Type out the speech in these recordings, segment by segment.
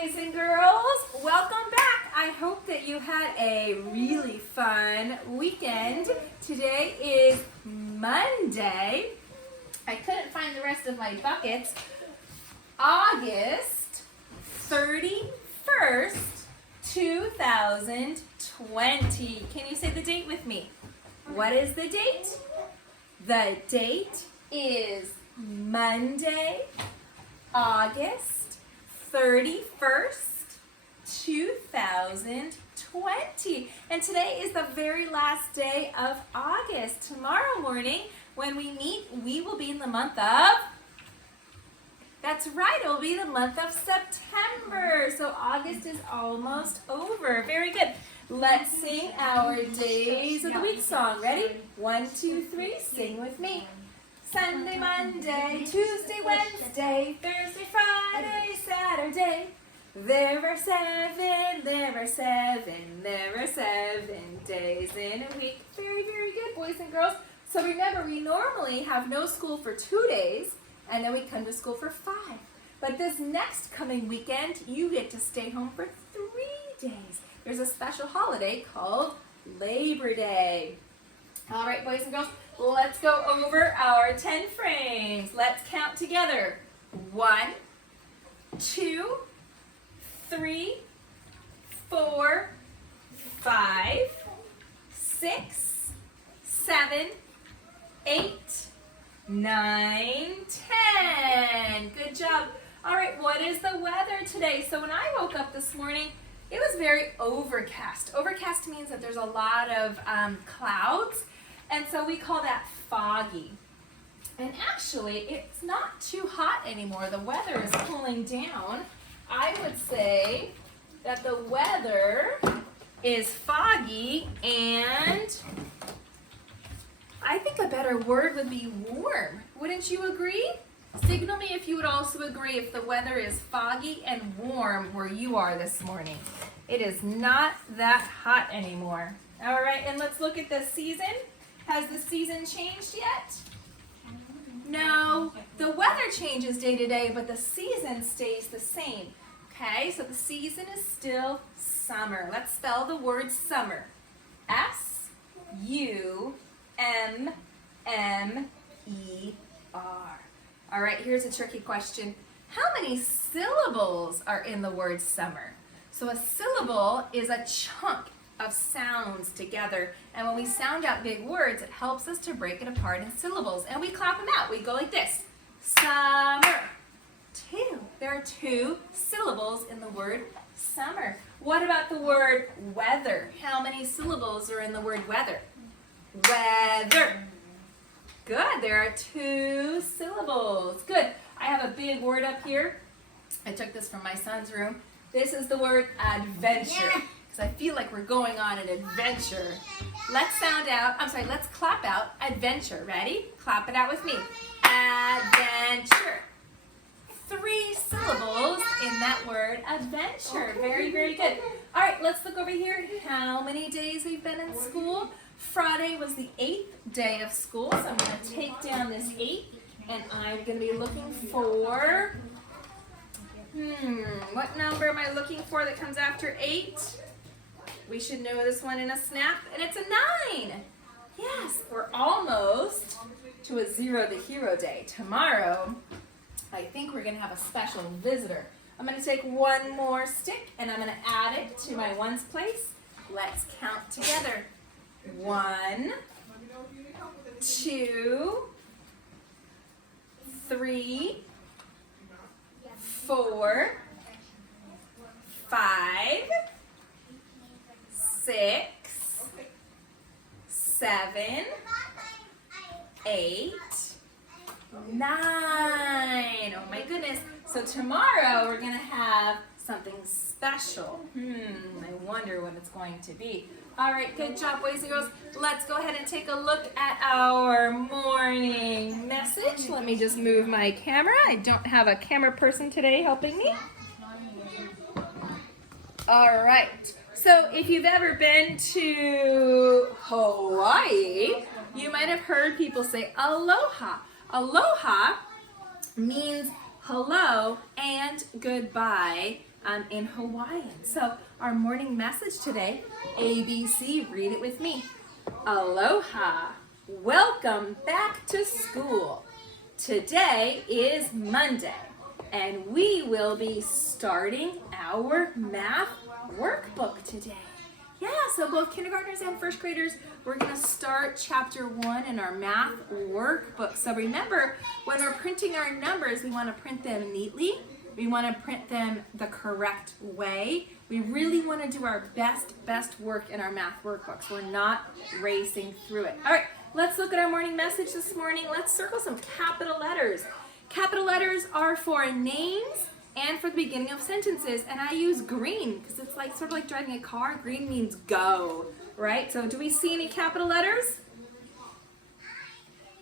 boys and girls. Welcome back. I hope that you had a really fun weekend. Today is Monday. I couldn't find the rest of my buckets. August 31st, 2020. Can you say the date with me? What is the date? The date is Monday, August 31st, 2020. And today is the very last day of August. Tomorrow morning, when we meet, we will be in the month of, that's right, it will be the month of September. So August is almost over. Very good. Let's sing our Days of the Week song. Ready? 1, 2, 3, sing with me. Sunday, Monday, Tuesday, Wednesday, Thursday, Friday, Saturday. There are 7 days in a week. Very, very good, boys and girls. So remember, we normally have no school for 2 days, and then we come to school for 5. But this next coming weekend, you get to stay home for 3 days. There's a special holiday called Labor Day. All right, boys and girls, let's go over our 10 frames. Let's count together. 1, 2, 3, 4, 5, 6, 7, 8, 9, 10. Good job. All right, what is the weather today? So when I woke up this morning, it was very overcast. Overcast means that there's a lot of clouds, and so we call that foggy. And actually, it's not too hot anymore. The weather is cooling down. I would say that the weather is foggy, and I think a better word would be warm. Wouldn't you agree? Signal me if you would also agree if the weather is foggy and warm where you are this morning. It is not that hot anymore. All right, and let's look at the season. Has the season changed yet? No, the weather changes day to day, but the season stays the same. Okay, so the season is still summer. Let's spell the word summer. S-U-M-M-E-R. All right, here's a tricky question. How many syllables are in the word summer? So a syllable is a chunk of sounds together. And when we sound out big words, it helps us to break it apart in syllables. And we clap them out. We go like this. Summer. 2. There are 2 syllables in the word summer. What about the word weather? How many syllables are in the word weather? Weather. Good. There are 2 syllables. Good. I have a big word up here. I took this from my son's room. This is the word adventure. Because I feel like we're going on an adventure. Let's clap out adventure. Ready? Clap it out with me. Adventure. 3 syllables in that word adventure. Very, very good. All right, let's look over here. How many days we've been in school? Friday was the 8th day of school, so I'm going to take down this 8, and I'm going to be looking for, what number am I looking for that comes after 8? We should know this one in a snap, and it's a 9. Yes, we're almost to a Zero the Hero day. Tomorrow, I think we're going to have a special visitor. I'm going to take one more stick, and I'm going to add it to my ones place. Let's count together. 1, 2, 3, 4, 5, 6, 7, 8, 9. Oh my goodness. So tomorrow we're going to have something special. I wonder what it's going to be. All right, good job, boys and girls. Let's go ahead and take a look at our morning message. Let me just move my camera. I don't have a camera person today helping me. All right. So if you've ever been to Hawaii, you might have heard people say aloha. Aloha means hello and goodbye in Hawaiian. So our morning message today, ABC, read it with me. Aloha. Welcome back to school. Today is Monday, and we will be starting our math workbook today. Yeah, so both kindergartners and first graders, we're going to start chapter 1 in our math workbook. So remember, when we're printing our numbers, we want to print them neatly. We want to print them the correct way. We really want to do our best work in our math workbooks. We're not racing through it. All right, let's look at our morning message this morning. Let's circle some capital letters. Capital letters are for names and for the beginning of sentences, and I use green because it's like sort of like driving a car. Green means go, right? So do we see any capital letters?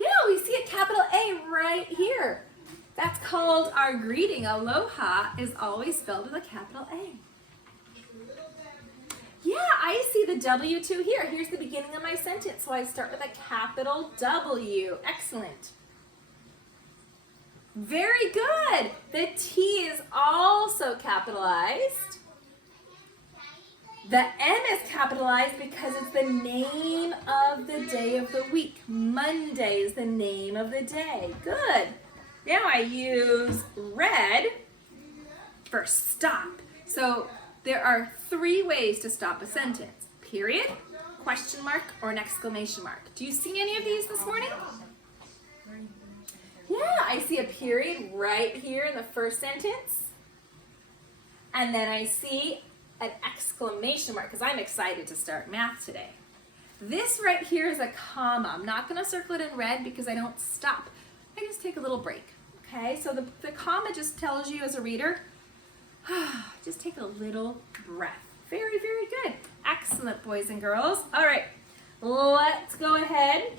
Yeah, we see a capital A right here. That's called our greeting. Aloha is always spelled with a capital A. Yeah, I see the W too here. Here's the beginning of my sentence, so I start with a capital W. Excellent. Very good. The T is also capitalized. The M is capitalized because it's the name of the day of the week. Monday is the name of the day. Good. Now I use red for stop. So there are 3 ways to stop a sentence. Period, question mark, or an exclamation mark. Do you see any of these this morning? Yeah, I see a period right here in the first sentence. And then I see an exclamation mark because I'm excited to start math today. This right here is a comma. I'm not going to circle it in red because I don't stop. I just take a little break. Okay, so the comma just tells you as a reader, just take a little breath. Very, very good. Excellent, boys and girls. All right, let's go ahead.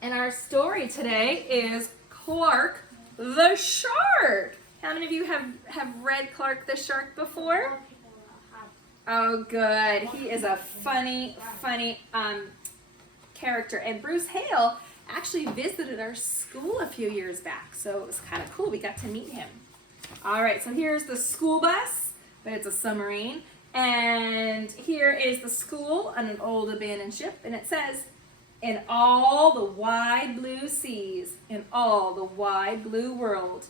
And our story today is Clark the Shark. How many of you have read Clark the Shark before? Oh, good. He is a funny character. And Bruce Hale actually visited our school a few years back, so it was kind of cool. We got to meet him. All right, so here's the school bus, but it's a submarine. And here is the school on an old abandoned ship, and it says, in all the wide blue seas, in all the wide blue world,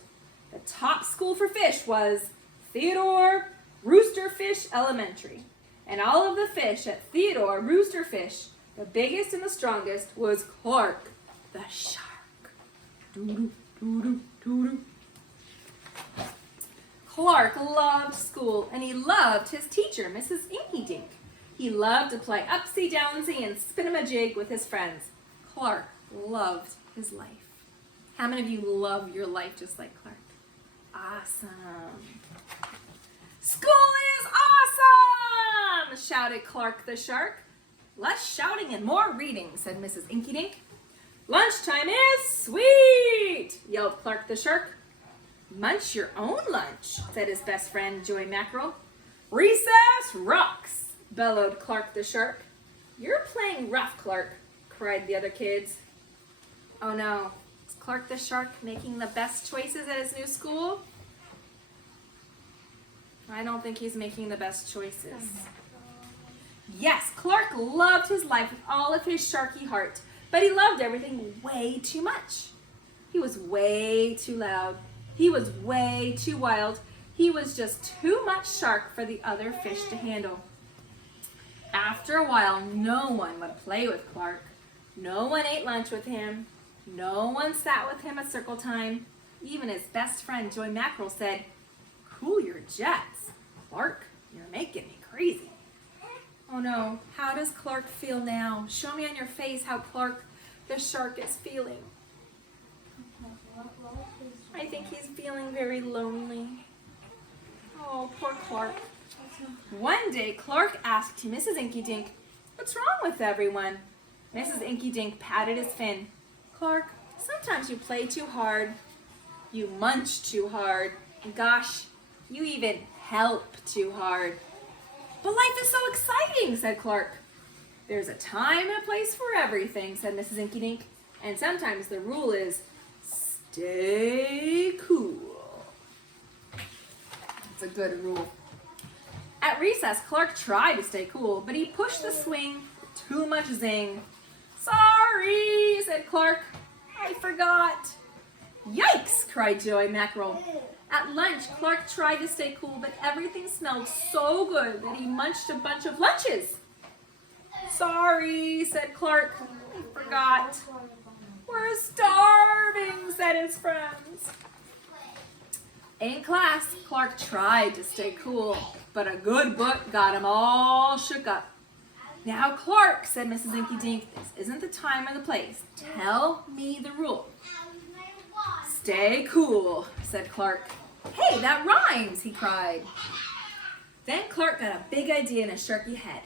the top school for fish was Theodore Roosterfish Elementary. And all of the fish at Theodore Roosterfish, the biggest and the strongest, was Clark the Shark. Doo-doo, doo-doo, doo-doo. Clark loved school, and he loved his teacher, Mrs. Inky Dink. He loved to play upsy-downsy and spin-a-majig with his friends. Clark loved his life. How many of you love your life just like Clark? Awesome. School is awesome, shouted Clark the Shark. Less shouting and more reading, said Mrs. Inky Dink. Lunchtime is sweet, yelled Clark the Shark. Munch your own lunch, said his best friend, Joy Mackerel. Recess rocks, bellowed Clark the Shark. You're playing rough, Clark, cried the other kids. Oh no, is Clark the Shark making the best choices at his new school? I don't think he's making the best choices. Yes, Clark loved his life with all of his sharky heart, but he loved everything way too much. He was way too loud. He was way too wild. He was just too much shark for the other fish to handle. After a while, no one would play with Clark. No one ate lunch with him. No one sat with him at circle time. Even his best friend, Joy Mackerel, said, "Cool your jets. Clark, you're making me crazy." Oh no, how does Clark feel now? Show me on your face how Clark the Shark is feeling. I think he's feeling very lonely. Oh, poor Clark. One day, Clark asked Mrs. Inky Dink, "What's wrong with everyone?" Mrs. Inky Dink patted his fin. "Clark, sometimes you play too hard. You munch too hard. And gosh, you even help too hard." "But life is so exciting," said Clark. "There's a time and a place for everything," said Mrs. Inky Dink. "And sometimes the rule is stay cool." It's a good rule. At recess, Clark tried to stay cool, but he pushed the swing with too much zing. Sorry, said Clark. I forgot. Yikes, cried Joey Mackerel. At lunch, Clark tried to stay cool, but everything smelled so good that he munched a bunch of lunches. Sorry, said Clark. I forgot. We're starving, said his friends. In class, Clark tried to stay cool, but a good book got him all shook up. Now, Clark, said Mrs. Inky Dink, this isn't the time or the place. Tell me the rule. Stay cool, said Clark. Hey, that rhymes, he cried. Then Clark got a big idea in his sharky head.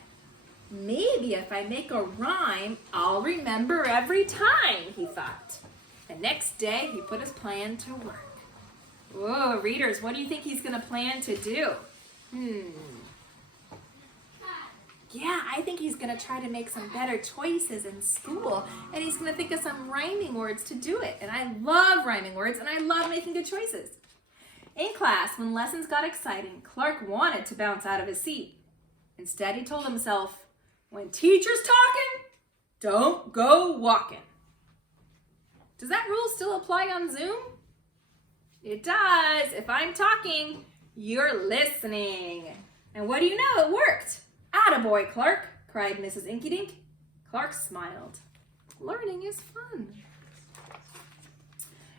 Maybe if I make a rhyme, I'll remember every time, he thought. The next day, he put his plan to work. Whoa, readers, what do you think he's going to plan to do? Yeah, I think he's going to try to make some better choices in school, and he's going to think of some rhyming words to do it. And I love rhyming words, and I love making good choices. In class, when lessons got exciting, Clark wanted to bounce out of his seat. Instead, he told himself, when teacher's talking, don't go walking. Does that rule still apply on Zoom? It does. If I'm talking, you're listening. And what do you know? It worked. Attaboy, Clark, cried Mrs. Inky Dink. Clark smiled. Learning is fun.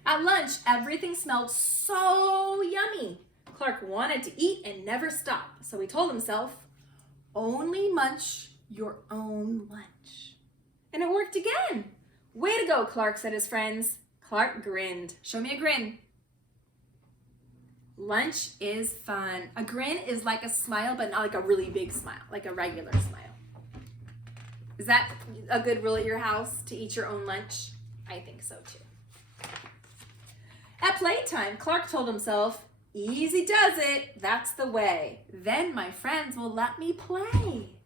At lunch, everything smelled so yummy. Clark wanted to eat and never stop. So he told himself, only munch your own lunch. And it worked again. Way to go, Clark, said his friends. Clark grinned. Show me a grin. Lunch is fun. A grin is like a smile, but not like a really big smile, like a regular smile. Is that a good rule at your house, to eat your own lunch? I think so too. At playtime, Clark told himself, easy does it, that's the way. Then my friends will let me play.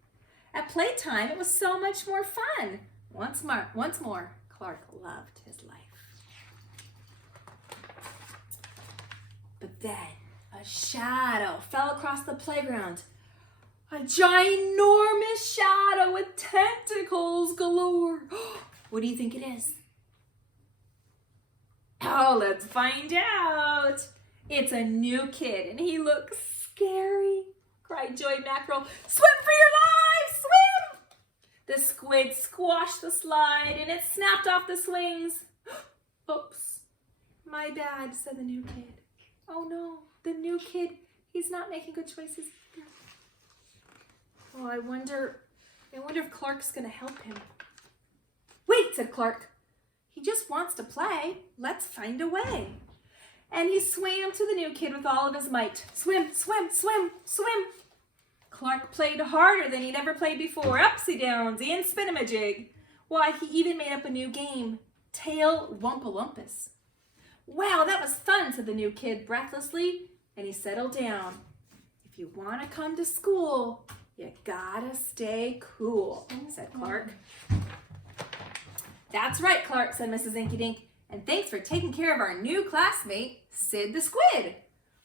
At playtime, it was so much more fun. Once more, Clark loved his life. But then a shadow fell across the playground. A ginormous shadow with tentacles galore. What do you think it is? Oh, let's find out. It's a new kid and he looks scary, cried Joey Mackerel. Swim for your lives, swim! The squid squashed the slide and it snapped off the swings. Oops, my bad, said the new kid. Oh no, the new kid, he's not making good choices. Oh, I wonder if Clark's gonna help him. Wait, said Clark. He just wants to play. Let's find a way. And he swam to the new kid with all of his might. Swim, swim, swim, swim. Clark played harder than he'd ever played before. Upsy-downsy and spin-a-majig. Why, he even made up a new game. Tail Wumpa-Lumpus. Wow, that was fun, said the new kid breathlessly, and he settled down. If you want to come to school, you gotta stay cool, said Clark. That's right, Clark, said Mrs. Inky Dink, and thanks for taking care of our new classmate, Sid the Squid.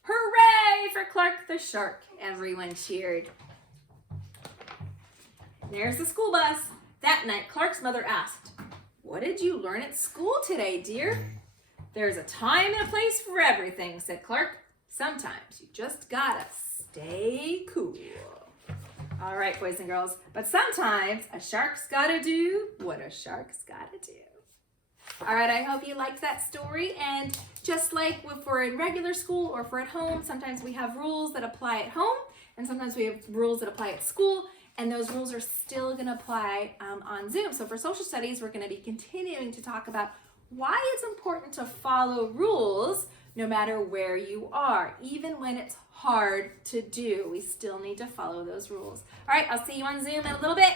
Hooray for Clark the Shark, everyone cheered. There's the school bus. That night, Clark's mother asked, what did you learn at school today, dear? There's a time and a place for everything, said Clark. Sometimes you just gotta stay cool. All right, boys and girls, but sometimes a shark's gotta do what a shark's gotta do. All right, I hope you liked that story, and just like if we're in regular school or if we're at home, sometimes we have rules that apply at home, and sometimes we have rules that apply at school, and those rules are still gonna apply on Zoom. So for social studies, we're gonna be continuing to talk about why it's important to follow rules no matter where you are. Even when it's hard to do, we still need to follow those rules. All right, I'll see you on Zoom in a little bit.